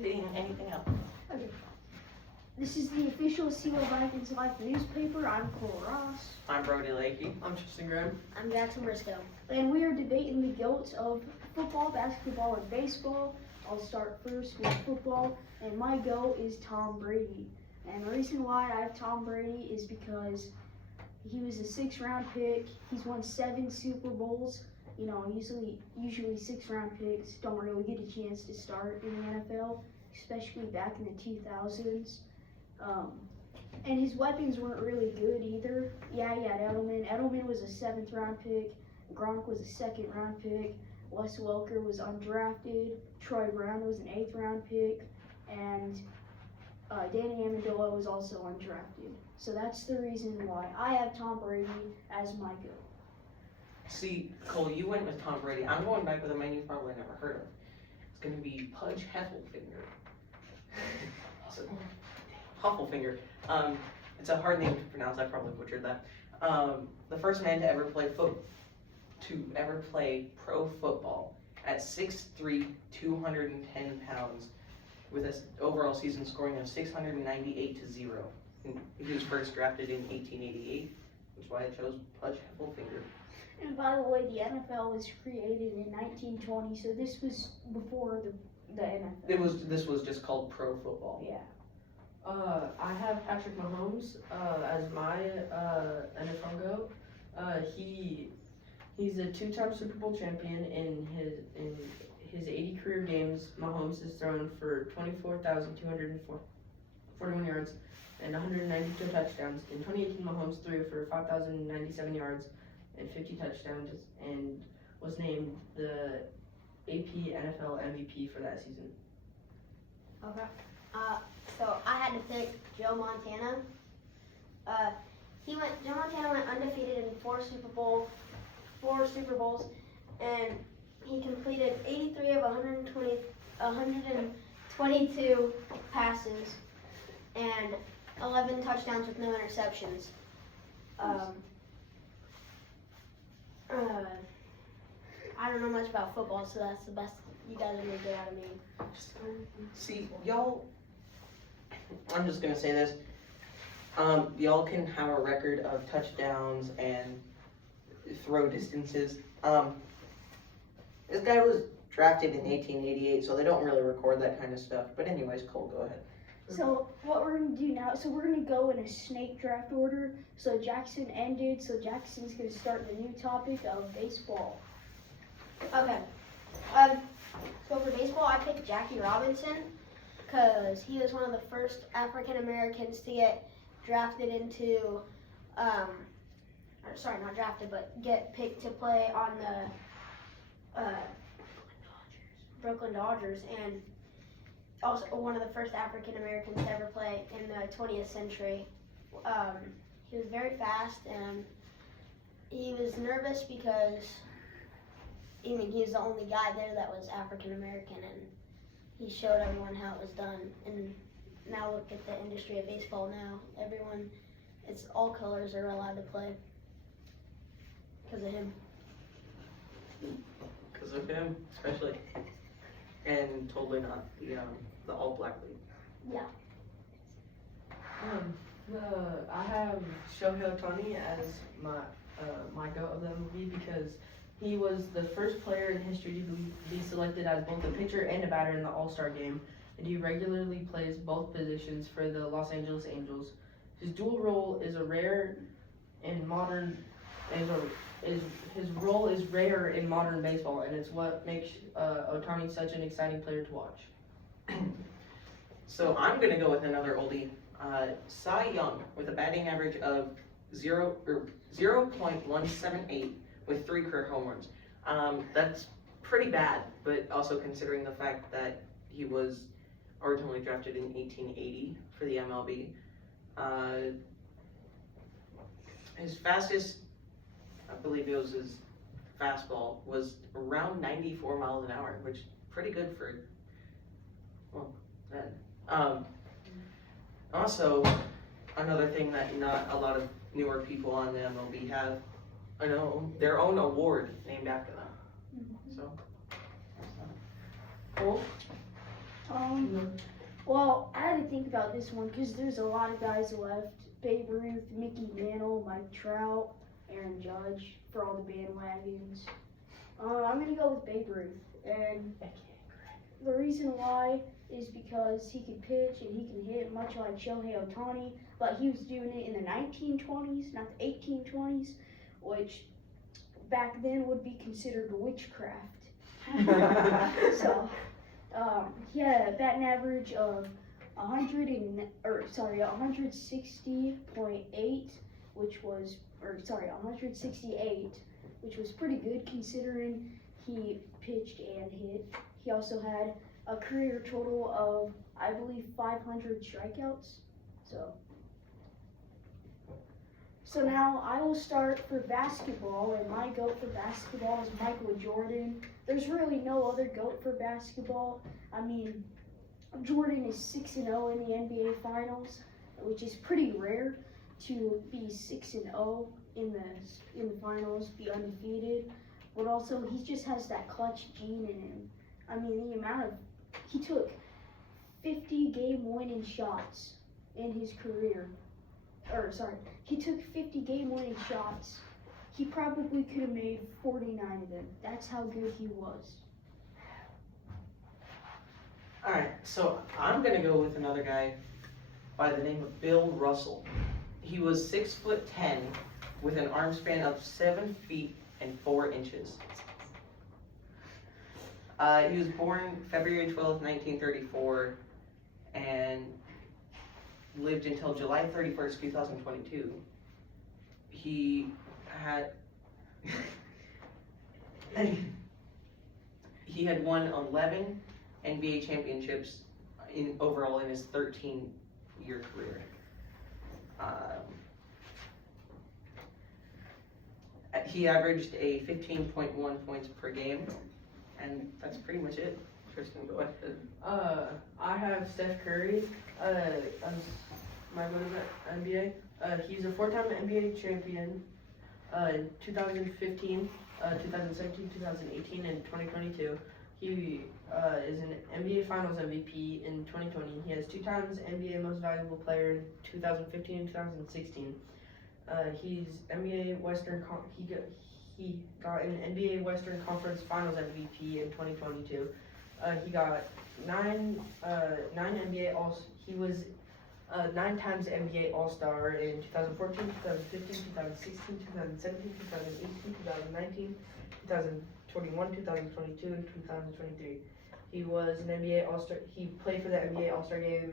anything else? Okay. This is the official Seattle Vikings Life newspaper. I'm Cole Ross. I'm Brody Lakey. I'm Tristan Graham. I'm Jackson Briscoe. And we are debating the GOATs of football, basketball, and baseball. I'll start first with football, and my GOAT is Tom Brady. And the reason why I have Tom Brady is because he was a 6th-round pick. He's won 7 Super Bowls. You know, usually 6th-round picks don't really get a chance to start in the NFL, especially back in the 2000s. And his weapons weren't really good either. Yeah, he had Edelman. Edelman was a 7th-round pick. Gronk was a 2nd-round pick. Wes Welker was undrafted. Troy Brown was an 8th-round pick. And Danny Amendola was also undrafted. So that's the reason why I have Tom Brady as my GOAT. See, Cole, you went with Tom Brady. I'm going back with a man you've probably never heard of. It's going to be Pudge Heffelfinger. So, Hufflefinger. It's a hard name to pronounce. I probably butchered that. The first man to ever play pro football at 6'3", 210 pounds, with an overall season scoring of 698-0. He was first drafted in 1888, which is why I chose Pudge Heffelfinger. And by the way, the NFL was created in 1920, so this was before the NFL. This was just called pro football. Yeah. I have Patrick Mahomes as my NFL GOAT. He's a 2-time Super Bowl champion. In his 80 career games, Mahomes has thrown for 24,241 yards and 192 touchdowns. In 2018, Mahomes threw for 5,097 yards and 50 touchdowns and was named the AP NFL MVP for that season. Okay. So I had to pick Joe Montana. Joe Montana went undefeated in 4 Super Bowls, and he completed 83 of 122 passes and 11 touchdowns with no interceptions. I don't know much about football, so that's the best you guys are gonna get out of me. See, y'all, I'm just going to say this. Y'all can have a record of touchdowns and throw distances. This guy was drafted in 1888, so they don't really record that kind of stuff. But anyways, Cole, go ahead. So what we're going to do now, so we're going to go in a snake draft order. So Jackson ended, so Jackson's going to start the new topic of baseball. Okay. So for baseball, I picked Jackie Robinson because he was one of the first African Americans to get drafted into, not drafted, but get picked to play on the Brooklyn Dodgers, and also one of the first African Americans to ever play in the 20th century. He was very fast, and he was nervous because he was the only guy there that was African American, and he showed everyone how it was done. And now look at the industry of baseball now. Everyone, it's all colors are allowed to play because of him. Because of him, especially. And totally not the all-black league. Yeah. I have Shohei Ohtani as my GOAT of the movie because he was the first player in history to be selected as both a pitcher and a batter in the All-Star game, and he regularly plays both positions for the Los Angeles Angels. His dual role is rare in modern baseball, and it's what makes Ohtani such an exciting player to watch. So I'm going to go with another oldie. Cy Young with a batting average of 0.178 with 3 career home runs. That's pretty bad, but also considering the fact that he was originally drafted in 1880 for the MLB. His fastest, I believe it was his fastball, was around 94 miles an hour, which is pretty good for, well, that. Also, another thing that not a lot of newer people on the MLB have, their own award named after them. So, Cool. Well, I had to think about this one because there's a lot of guys left. Babe Ruth, Mickey Mantle, Mike Trout, Aaron Judge for all the bandwagons. I'm gonna go with Babe Ruth, and the reason why is because he can pitch and he can hit much like Shohei Ohtani, but he was doing it in the 1920s, not the 1820s, which back then would be considered witchcraft. So, he had a batting average of 160.8, 168, which was pretty good considering he pitched and hit. He also had a career total of, I believe, 500 strikeouts. So now I will start for basketball, and my GOAT for basketball is Michael Jordan. There's really no other GOAT for basketball. I mean, Jordan is 6-0 in the NBA Finals, which is pretty rare to be 6-0 in the finals, be undefeated. But also, he just has that clutch gene in him. I mean, he took 50 game-winning shots in his career. He took 50 game-winning shots. He probably could have made 49 of them. That's how good he was. Alright, so I'm gonna go with another guy by the name of Bill Russell. He was 6'10" with an arm span of 7 feet and 4 inches. He was born February 12th, 1934, and lived until July 31st, 2022. He had won 11 NBA championships overall in his 13-year career. He averaged a 15.1 points per game, and that's pretty much it. Tristan, go ahead. I have Steph Curry as my GOAT of the NBA. He's a 4-time NBA champion in 2015, 2017, 2018, and 2022. He is an NBA Finals MVP in 2020. He has 2 times NBA Most Valuable Player in 2015 and 2016. He's NBA Western. He got an NBA Western Conference Finals MVP in 2022. He got 9 NBA He was 9 times NBA All-Star in 2014, 2015, 2016, 2017, 2018, 2019, 2021, 2022, and 2023. He was an NBA All-Star. He played for the NBA All-Star Game.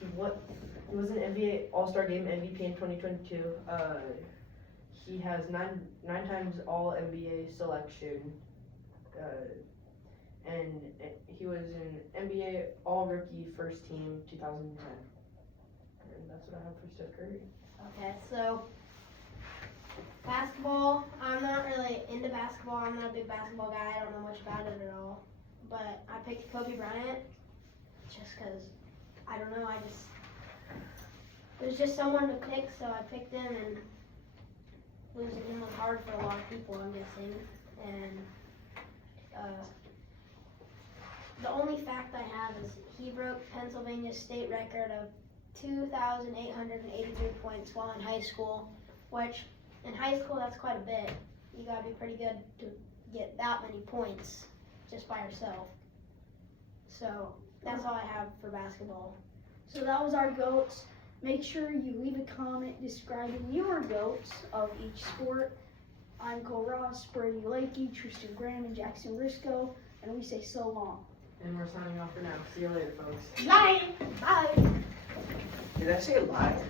He was an NBA All-Star Game MVP in 2022. He has 9 times All NBA selection. And he was an NBA All-Rookie First Team 2010. And that's what I have for Steph Curry. Okay, so basketball, I'm not really into basketball. I'm not a big basketball guy. I don't know much about it at all. But I picked Kobe Bryant just because, I don't know, there's just someone to pick, so I picked him, and losing him was hard for a lot of people, I'm guessing. And the only fact I have is he broke Pennsylvania's state record of 2,883 points while in high school, which in high school that's quite a bit. You gotta be pretty good to get that many points just by yourself. So that's all I have for basketball. So that was our GOATs. Make sure you leave a comment describing your GOATs of each sport. I'm Cole Ross, Brady Lakey, Tristan Graham, and Jackson Risco, and we say so long. And we're signing off for now. See you later, folks. Bye! Bye! Did I say a lie?